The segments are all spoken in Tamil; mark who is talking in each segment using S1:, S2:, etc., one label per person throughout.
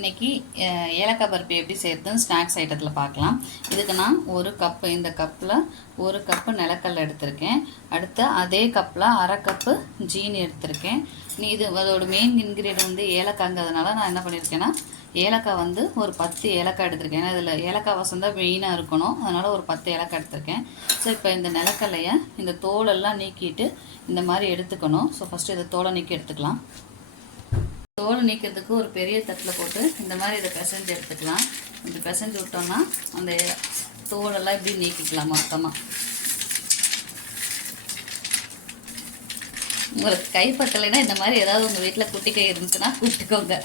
S1: இன்றைக்கி ஏலக்காய் பருப்பு எப்படி செய்கிறதுன்னு ஸ்நாக்ஸ் ஐட்டத்தில் பார்க்கலாம். இதுக்கு நான் ஒரு கப்பு இந்த கப்பில் ஒரு கப்பு நிலக்கல் எடுத்திருக்கேன். அடுத்து அதே கப்பில் அரை கப்பு ஜீனி எடுத்திருக்கேன். நீ இது அதோட மெயின் இன்க்ரீடியன்ட் வந்து ஏலக்காய்ங்கிறதுனால நான் என்ன பண்ணியிருக்கேன்னா ஏலக்காய் வந்து ஒரு பத்து ஏலக்காய் எடுத்திருக்கேன். ஏன்னா இதில் ஏலக்காய் வாசம் தான் மெயினாக இருக்கணும். அதனால் ஒரு பத்து ஏலக்காய் எடுத்திருக்கேன். ஸோ இப்போ இந்த நிலக்கல்லையை இந்த தோலெல்லாம் நீக்கிட்டு இந்த மாதிரி எடுத்துக்கணும். ஸோ ஃபஸ்ட்டு இதை தோலை நீக்கி எடுத்துக்கலாம். தோல் நீக்கிறதுக்கு ஒரு பெரிய தட்டில் போட்டு இந்த மாதிரி இதை பிசைஞ்சு எடுத்துக்கலாம். இப்படி பிசைஞ்சு விட்டோம்னா அந்த தோலெல்லாம் இப்படி நீக்கிக்கலாம் மொத்தமாக உங்களுக்கு கைப்பற்றலைன்னா இந்த மாதிரி ஏதாவது உங்கள் வீட்டில் குட்டி கை இருந்துச்சுன்னா கூப்பிட்டுக்கோங்க.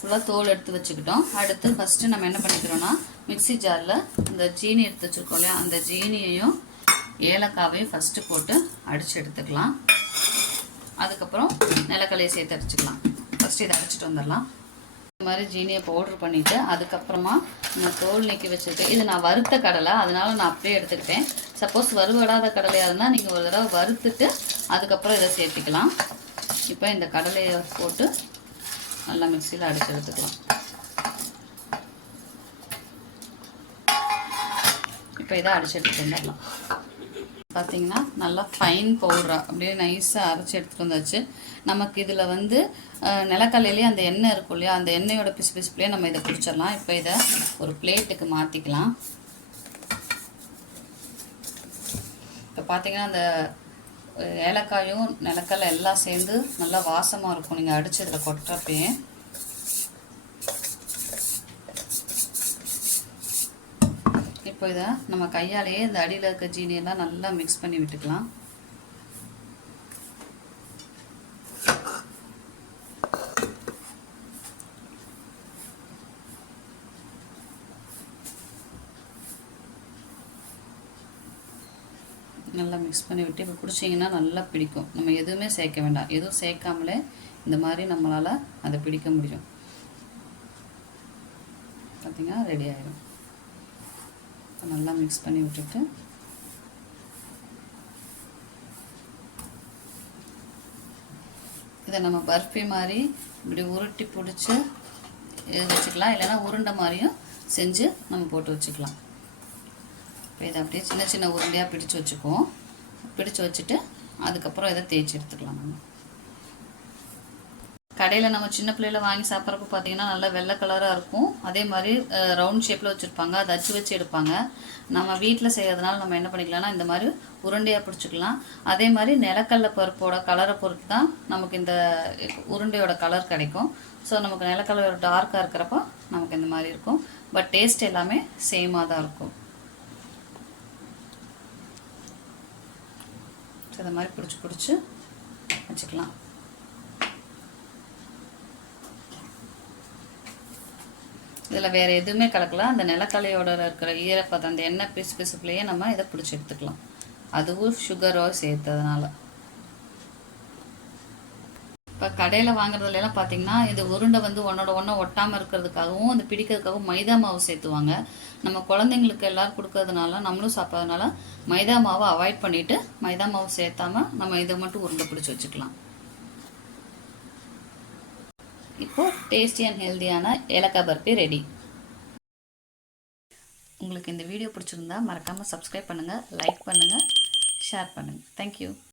S1: ஃபுல்லாக தோல் எடுத்து வச்சுக்கிட்டோம். அடுத்து ஃபஸ்ட்டு நம்ம என்ன பண்ணிக்கிறோன்னா மிக்சி ஜாரில் இந்த சீனி எடுத்து வச்சுருக்கோம் இல்லையா? அந்த சீனியையும் ஏலக்காவையும் ஃபஸ்ட்டு போட்டு அடித்து எடுத்துக்கலாம். அதுக்கப்புறம் நிலக்கடலையை சேர்த்து அரைச்சிக்கலாம். ஃபஸ்ட்டு இதை அரைச்சிட்டு வந்துடலாம். இந்த மாதிரி ஜீனியை பவுட்ரு பண்ணிவிட்டு அதுக்கப்புறமா நான் தோல் நீக்கி வச்சுருக்கேன் இது நான் வறுத்த கடலை அதனால் நான் அப்படியே எடுத்துக்கிட்டேன். சப்போஸ் வறுவடாத கடலையாக இருந்தால் நீங்கள் ஒரு தடவை வறுத்துட்டு அதுக்கப்புறம் இதை சேர்த்துக்கலாம். இப்போ இந்த கடலையை போட்டு நல்லா மிக்சியில் அடித்து எடுத்துக்கலாம். இப்போ இதை அடிச்சு எடுத்துட்டு வந்துடலாம். பார்த்தீங்கன்னா நல்லா ஃபைன் பவுடராக அப்படியே நைஸாக அரைச்சி எடுத்துகிட்டு வந்தாச்சு. நமக்கு இதில் வந்து நிலக்கல்லையிலே அந்த எண்ணெய் இருக்கும் இல்லையா அந்த எண்ணெயோட பிசு பிசுப்புலேயே நம்ம இதை குடிச்சிடலாம். இப்போ இதை ஒரு பிளேட்டுக்கு மாற்றிக்கலாம் இப்போ பார்த்தீங்கன்னா அந்த ஏலக்காயும் நிலக்கல்ல எல்லாம் சேர்ந்து நல்லா வாசமாக இருக்கும். நீங்கள் அடித்து இதில் கொட்டுறப்பயே. இப்போ இதை நம்ம கையாலேயே இந்த அடியில் இருக்க ஜீனியெல்லாம் நல்லா மிக்ஸ் பண்ணி விட்டுக்கலாம். நல்லா மிக்ஸ் பண்ணி விட்டு இப்போ பிடிச்சிங்கன்னா நல்லா பிடிக்கும். நம்ம எதுவுமே சேர்க்க வேண்டாம். எதுவும் சேர்க்காமலே இந்த மாதிரி நம்மளால் அதை பிடிக்க முடியும். பார்த்திங்கன்னா ரெடி ஆகிடும் நல்லா மிக்ஸ் பண்ணி விட்டுட்டு. இதை நம்ம பர்ஃபி மாதிரி இப்படி உருட்டி பிடிச்சி வச்சுக்கலாம். இல்லைன்னா உருண்டை மாதிரியும் செஞ்சு நம்ம போட்டு வச்சுக்கலாம். இப்போ இதை அப்படியே சின்ன சின்ன உருண்டையாக பிடிச்சி வச்சுக்குவோம். பிடிச்சி வச்சுட்டு அதுக்கப்புறம் இதை தேய்ச்சி எடுத்துக்கலாம் நம்ம. கடையில் நம்ம சின்ன பிள்ளையில வாங்கி சாப்பிட்றப்ப பார்த்தீங்கன்னா நல்லா வெள்ளை கலராக இருக்கும். அதே மாதிரி ரவுண்ட் ஷேப்பில் வச்சுருப்பாங்க. அதை அச்சு வச்சு எடுப்பாங்க. நம்ம வீட்டில் செய்கிறதுனால நம்ம என்ன பண்ணிக்கலாம்னா இந்த மாதிரி உருண்டையாக பிடிச்சிக்கலாம். அதே மாதிரி நிலக்கடல பருப்போட கலரை பொறுத்து தான் நமக்கு இந்த உருண்டையோட கலர் கிடைக்கும். ஸோ நமக்கு நிலக்கடலை டார்க்காக இருக்கிறப்போ நமக்கு இந்த மாதிரி இருக்கும். பட் டேஸ்ட் எல்லாமே சேமாக தான் இருக்கும். ஸோ இந்த மாதிரி பிடிச்சி பிடிச்சி வச்சுக்கலாம். இதில் வேறு எதுவுமே கலக்கலாம் அந்த நிலக்கலையோட இருக்கிற ஈரப்பதம் அந்த எண்ணெய் பிசு பிசுப்புலேயே நம்ம இதை பிடிச்சி எடுத்துக்கலாம். அதுவும் சுகரோ சேர்த்ததுனால. இப்போ கடையில் வாங்குறதுலலாம் பார்த்தீங்கன்னா இது உருண்டை வந்து ஒன்னோட ஒன்றை ஒட்டாமல் இருக்கிறதுக்காகவும் அந்த பிடிக்கிறதுக்காகவும் மைதா மாவு சேர்த்துவாங்க. நம்ம குழந்தைங்களுக்கு எல்லோரும் கொடுக்கறதுனால நம்மளும் சாப்பிட்றதுனால மைதா மாவை அவாய்ட் பண்ணிவிட்டு மைதா மாவு சேர்த்தாமல் நம்ம இதை மட்டும் உருண்டை பிடிச்சி வச்சுக்கலாம். இப்போது டேஸ்டி அண்ட் ஹெல்த்தியான ஏலக்காய் பர்ஃபி ரெடி. உங்களுக்கு இந்த வீடியோ பிடிச்சிருந்தா மறக்காமல் சப்ஸ்கிரைப் பண்ணுங்கள் லைக் பண்ணுங்கள் ஷேர் பண்ணுங்கள் தேங்க்யூ